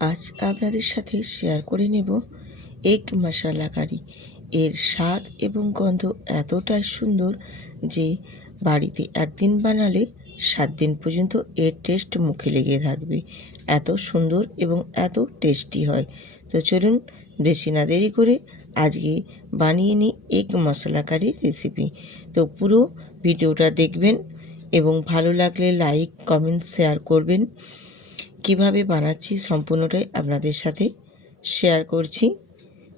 আজ আপনাদের সাথে শেয়ার করে নেব এগ মশলা কারি। এর স্বাদ এবং গন্ধ এতটাই সুন্দর যে বাড়িতে একদিন বানালে 7 দিন পর্যন্ত এর টেস্ট মুখে লেগে থাকবে। এত সুন্দর এবং এত টেস্টি হয়। তো চলুন বেশি না দেরি করে আজকে বানিয়ে নিই এগ মশলা কারির রেসিপি। তো পুরো ভিডিওটা দেখবেন এবং ভালো লাগলে লাইক, কমেন্ট, শেয়ার করবেন। কিভাবে বানাচ্ছি সম্পূর্ণটাই আপনাদের সাথে শেয়ার করছি।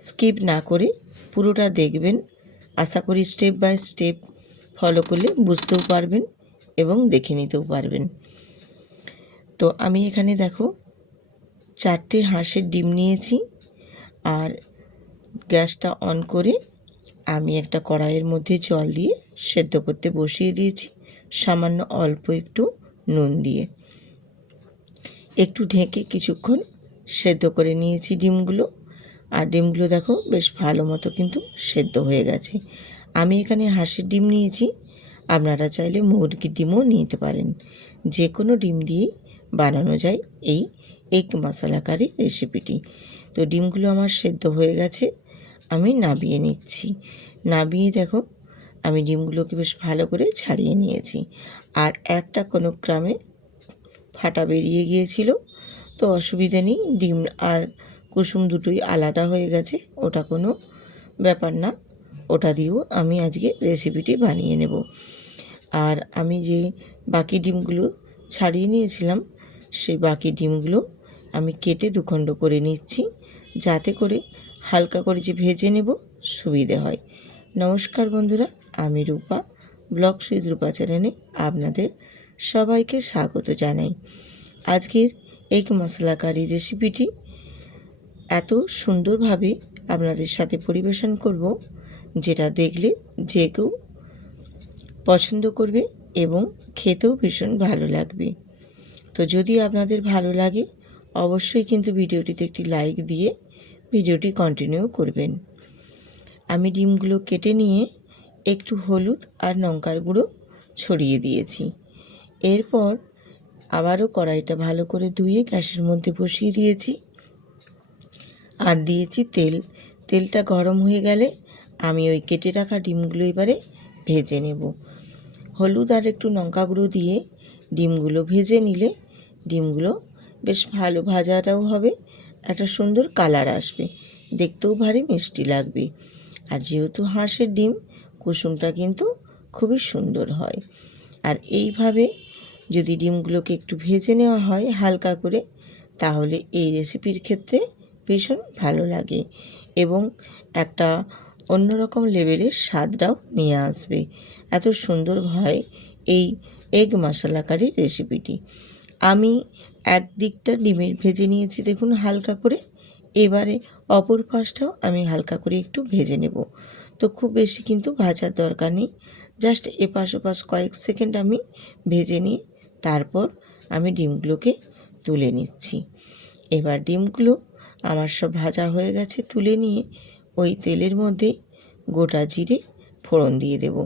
স্কিপ না করে পুরোটা দেখবেন। আশা করি স্টেপ বাই স্টেপ ফলো করলে বুঝতেও পারবেন এবং দেখে নিতেও পারবেন। তো আমি এখানে দেখো 4টে হাঁসের ডিম নিয়েছি। আর গ্যাসটা অন করে আমি একটা কড়াইয়ের মধ্যে জল দিয়ে সেদ্ধ করতে বসিয়ে দিয়েছি, সামান্য অল্প একটু নুন দিয়ে। একটু ঢেকে কিছুক্ষণ সেদ্ধ করে নিয়েছি ডিমগুলো। আর ডিমগুলো দেখো বেশ ভালো মতো কিন্তু সেদ্ধ হয়ে গেছে। আমি এখানে হাঁসের ডিম নিয়েছি, আপনারা চাইলে মুরগির ডিমও নিতে পারেন। যে কোনো ডিম দিয়েই বানানো যায় এই এগ মশলা কারি রেসিপিটি। তো ডিমগুলো আমার সেদ্ধ হয়ে গেছে, আমি নামিয়ে নিচ্ছি। নামিয়ে দেখো আমি ডিমগুলোকে বেশ ভালো করে ছাড়িয়ে নিয়েছি। আর একটা কোনো গ্রামে ফাটা বেরিয়ে গিয়েছিল, তো অসুবিধা নেই, ডিম আর কুসুম দুটোই আলাদা হয়ে গেছে, ওটা কোনো ব্যাপার না। ওটা দিয়েও আমি আজকে রেসিপিটি বানিয়ে নেব। আর আমি যে বাকি ডিমগুলো ছাড়িয়ে নিয়েছিলাম, সেই বাকি ডিমগুলো আমি কেটে দুখণ্ড করে নিচ্ছি, যাতে করে হালকা করে যে ভেজে নেব সুবিধে হয়। নমস্কার বন্ধুরা, আমি রূপা, ব্লগ সুইথ রূপা চ্যানেলে আপনাদের সবাইকে স্বাগত জানাই। আজকের এগ মশলা কারি রেসিপিটি এত সুন্দরভাবে আপনাদের সাথে পরিবেশন করব, যেটা দেখলে যে কেউ পছন্দ করবে এবং খেতেও ভীষণ ভালো লাগবে। তো যদি আপনাদের ভালো লাগে অবশ্যই কিন্তু ভিডিওটিতে একটি লাইক দিয়ে ভিডিওটি কন্টিনিউ করবেন। আমি ডিমগুলো কেটে নিয়ে একটু হলুদ আর লঙ্কার গুঁড়ো ছড়িয়ে দিয়েছি। এরপর আবারও কড়াইটা ভালো করে ধুয়ে গ্যাসের মধ্যে বসিয়ে দিয়েছি আর দিয়েছি তেল। তেলটা গরম হয়ে গেলে আমি ওই কেটে রাখা ডিমগুলো এবারে ভেজে নেব। হলুদ আর একটু লঙ্কা গুঁড়ো দিয়ে ডিমগুলো ভেজে নিলে ডিমগুলো বেশ ভালো ভাজাটাও হবে, একটা সুন্দর কালার আসবে, দেখতেও ভারী মিষ্টি লাগবে। আর যেহেতু হাঁসের ডিম, কুসুমটা কিন্তু খুবই সুন্দর হয়। আর এইভাবে যদি ডিমগুলোকে একটু ভেজে নেওয়া হয় হালকা করে, তাহলে এই রেসিপির ক্ষেত্রে ভীষণ ভালো লাগে এবং একটা অন্যরকম লেভেলের স্বাদটাও নিয়ে আসবে। এত সুন্দর হয় এই এগ মশলা কারি রেসিপিটি। আমি একদিকটা ডিমের ভেজে নিয়েছি দেখুন হালকা করে, এবারে অপর পাশটাও আমি হালকা করে একটু ভেজে নেব। তো খুব বেশি কিন্তু ভাজার দরকার নেই, জাস্ট এপাশ ওপাশ কয়েক সেকেন্ড আমি ভেজে নিয়ে তারপর আমি ডিমগুলোকে তুলে নিচ্ছি। এবার ডিমগুলো আমার সব ভাজা হয়ে গেছে, তুলে নিয়ে ওই তেলের মধ্যে গোটা জিরে ফোড়ন দিয়ে দেব।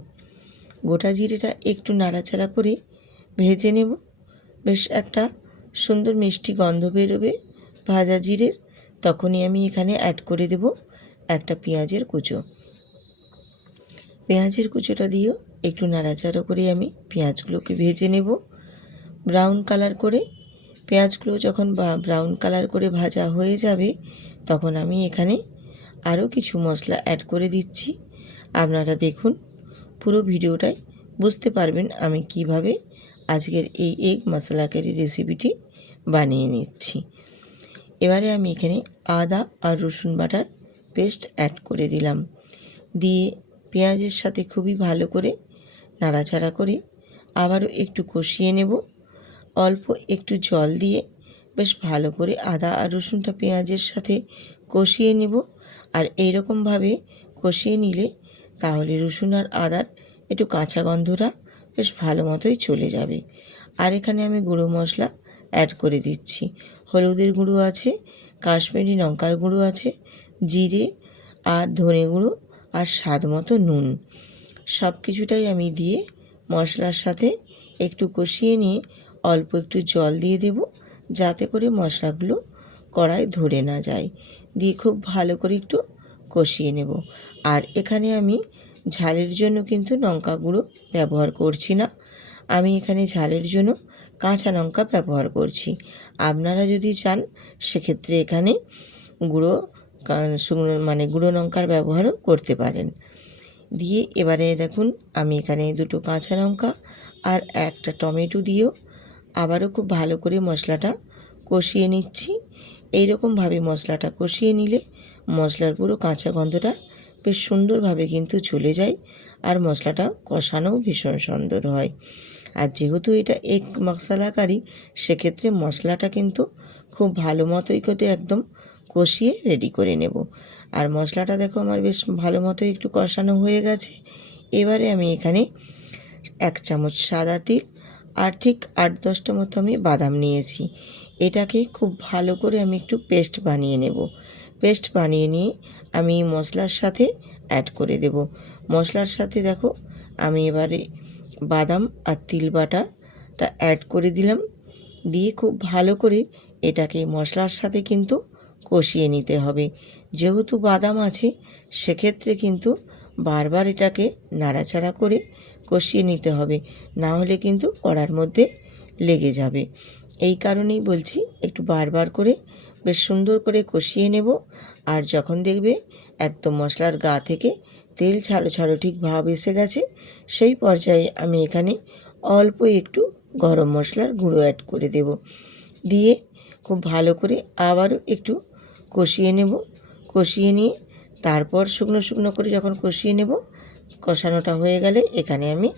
গোটা জিরেটা একটু নাড়াচাড়া করে ভেজে নেব, বেশ একটা সুন্দর মিষ্টি গন্ধ বেরোবে ভাজা জিরের। তখনই আমি এখানে অ্যাড করে দেব একটা পেঁয়াজের কুচো। পেঁয়াজের কুচোটা দিয়েও একটু নাড়াচাড়া করে আমি পেঁয়াজগুলোকে ভেজে নেব ব্রাউন কালার করে। পেঁয়াজগুলো যখন ব্রাউন কালার করে ভাজা হয়ে যাবে, তখন আমি এখানে আরও কিছু মশলা অ্যাড করে দিচ্ছি। আপনারা দেখুন পুরো ভিডিওটায় বুঝতে পারবেন আমি কিভাবে আজকের এই এগ মশলা কারি রেসিপিটি বানিয়ে নিচ্ছি। এবারে আমি এখানে আদা আর রসুন বাটার পেস্ট অ্যাড করে দিলাম, দিয়ে পেঁয়াজের সাথে খুবই ভালো করে নাড়াচাড়া করে আবারও একটু কষিয়ে নেব। অল্প একটু জল দিয়ে বেশ ভালো করে আদা আর রসুনটা পেঁয়াজের সাথে কষিয়ে নেব। আর এইরকমভাবে কষিয়ে নিলে তাহলে রসুন আর আদার একটু কাঁচা গন্ধটা বেশ ভালো মতোই চলে যাবে। আর এখানে আমি গুঁড়ো মশলা অ্যাড করে দিচ্ছি। হলুদের গুঁড়ো আছে, কাশ্মীরি লঙ্কার গুঁড়ো আছে, জিরে আর ধনে গুঁড়ো আর স্বাদ মতো নুন, সব কিছুটাই আমি দিয়ে মশলার সাথে একটু কষিয়ে নিয়ে অল্প একটু জল দিয়ে দেব, যাতে করে মশলাগুলো কড়াই ধরে না যায়। দিয়ে খুব ভালো করে একটু কষিয়ে নেব। আর এখানে আমি ঝালের জন্য কিন্তু লঙ্কা গুঁড়ো ব্যবহার করছি না, আমি এখানে ঝালের জন্য কাঁচা লঙ্কা ব্যবহার করছি। আপনারা যদি চান সেক্ষেত্রে এখানে গুঁড়ো গুঁড়ো লঙ্কার ব্যবহারও করতে পারেন। দিয়ে এবারে দেখুন আমি এখানে 2টো কাঁচা লঙ্কা আর একটা টমেটো দিয়েও আবারও খুব ভালো করে মশলাটা কষিয়ে নিচ্ছি। এইরকমভাবে মশলাটা কষিয়ে নিলে মশলার পুরো কাঁচা গন্ধটা বেশ সুন্দরভাবে কিন্তু চলে যায়, আর মশলাটা কষানোও ভীষণ সুন্দর হয়। আর যেহেতু এটা এগ মশলা কারি, সেক্ষেত্রে মশলাটা কিন্তু খুব ভালো মতোই করে একদম কষিয়ে রেডি করে নেব। আর মশলাটা দেখো আমার বেশ ভালো মতো একটু কষানো হয়ে গেছে। এবারে আমি এখানে 1 চামচ সাদা তিল আর ঠিক 8-10টা মতো আমি বাদাম নিয়েছি। এটাকে খুব ভালো করে আমি একটু পেস্ট বানিয়ে নেব। পেস্ট বানিয়ে নিয়ে আমি মশলার সাথে অ্যাড করে দেব। মশলার সাথে দেখো আমি এবারে বাদাম আর তিল বাটাটা অ্যাড করে দিলাম। দিয়ে খুব ভালো করে এটাকে মশলার সাথে কিন্তু কষিয়ে নিতে হবে। যেহেতু বাদাম আছে সেক্ষেত্রে কিন্তু বারবার এটাকে নাড়াচাড়া করে কষিয়ে নিতে হবে, না হলে কিন্তু কড়ার মধ্যে লেগে যাবে। এই কারণেই বলছি একটু বারবার করে বেশ সুন্দর করে কষিয়ে নেব। আর যখন দেখবে একদম মশলার গা থেকে তেল ছাড়ো ছাড়ো ঠিক ভাব এসে গেছে, সেই পর্যায়ে আমি এখানে অল্প একটু গরম মশলার গুঁড়ো অ্যাড করে দেব। দিয়ে খুব ভালো করে আবারও একটু কষিয়ে নেব। কষিয়ে নিয়ে তারপর শুকনো শুকনো করে যখন কষিয়ে নেব, কষানোটা হয়ে গেলে এখানে আমি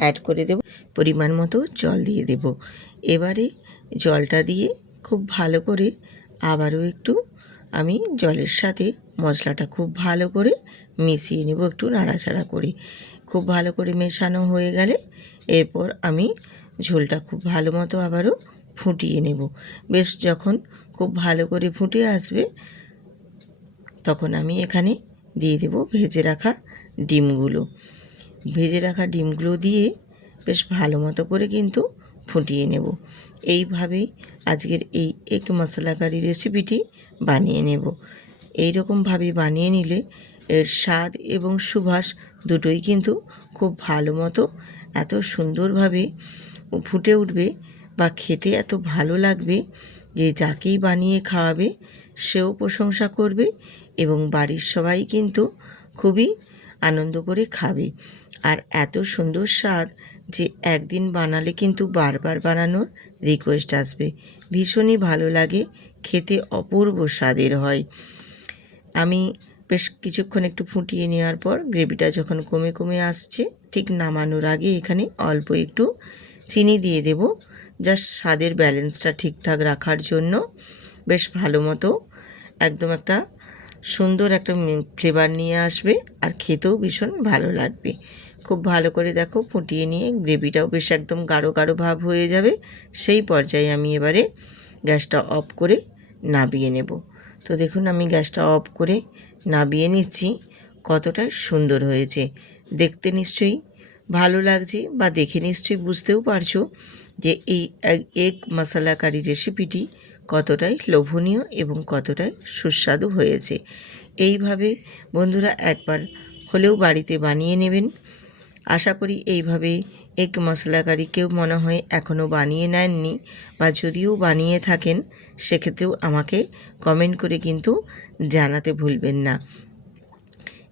অ্যাড করে দেব পরিমাণ মতো জল দিয়ে দেব। এবারে জলটা দিয়ে খুব ভালো করে আবারও একটু আমি জলের সাথে মশলাটা খুব ভালো করে মিশিয়ে নেব, একটু নাড়াচাড়া করে। খুব ভালো করে মেশানো হয়ে গেলে এরপর আমি ঝোলটা খুব ভালো মতো আবারও ফুটিয়ে নেব। বেশ যখন খুব ভালো করে ফুটে আসবে তখন আমি এখানে দিয়ে দেব ভেজে রাখা ডিমগুলো। ভেজে রাখা ডিমগুলো দিয়ে বেশ ভালো মতো করে কিন্তু ফুটিয়ে নেব। এইভাবেই আজকের এই এগ মশলা কারি রেসিপিটি বানিয়ে নেব। এইরকমভাবে বানিয়ে নিলে এর স্বাদ এবং সুবাস দুটোই কিন্তু খুব ভালো মতো এত সুন্দরভাবে ফুটে উঠবে বা খেতে এত ভালো লাগবে যে যাকেই বানিয়ে খাওয়াবে সেও প্রশংসা করবে এবং বাড়ির সবাই কিন্তু খুবই আনন্দ করে খাবে। আর এত সুন্দর স্বাদ যে একদিন বানালে কিন্তু বারবার বানানোর রিকোয়েস্ট আসবে। ভীষণই ভালো লাগে, খেতে অপূর্ব স্বাদের হয়। আমি বেশ কিছুক্ষণ একটু ফুটিয়ে নেওয়ার পর গ্রেভিটা যখন কমে কমে আসছে, ঠিক নামানোর আগে এখানে অল্প একটু চিনি দিয়ে দেব, জাস্ট স্বাদের ব্যালেন্সটা ঠিকঠাক রাখার জন্য। বেশ ভালো মতো একদম একটা সুন্দর একটা ফ্লেভার নিয়ে আসবে আর খেতেও ভীষণ ভালো লাগবে। খুব ভালো করে দেখো ফুটিয়ে নিয়ে গ্রেভিটাও বেশ একদম গাঢ় গাঢ় ভাব হয়ে যাবে। সেই পর্যায়ে আমি এবারে গ্যাসটা অফ করে নামিয়ে নেব। তো দেখুন আমি গ্যাসটা অফ করে নামিয়ে নিচ্ছি। কতটা সুন্দর হয়েছে দেখতে নিশ্চয়ই ভালো লাগছে, বা দেখে নিশ্চয়ই বুঝতেও পারছো যে এই এগ মশলা কারি রেসিপিটি কতটাই লোভনীয় এবং কতটাই সুস্বাদু হয়েছে। এইভাবে বন্ধুরা একবার হলেও বাড়িতে বানিয়ে নেবেন। আশা করি এইভাবে এগ মশলা কারি কেউ মনে হয় এখনও বানিয়ে নেননি, বা যদিও বানিয়ে থাকেন সেক্ষেত্রেও আমাকে কমেন্ট করে কিন্তু জানাতে ভুলবেন না।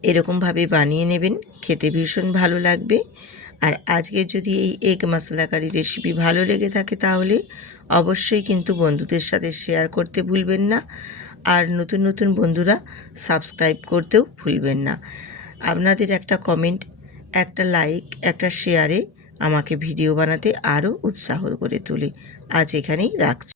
এরকমভাবে বানিয়ে নেবেন, খেতে ভীষণ ভালো লাগবে। আর আজকে যদি এই এগ মশলা কারি রেসিপি ভালো লেগে থাকে তাহলে অবশ্যই কিন্তু বন্ধুদের সাথে শেয়ার করতে ভুলবেন না। আর নতুন নতুন বন্ধুরা সাবস্ক্রাইব করতেও ভুলবেন না। আপনাদের একটা কমেন্ট, একটা লাইক, একটা শেয়ারে আমাকে ভিডিও বানাতে আরও উৎসাহ করে তোলে। আজ এখানেই রাখছি।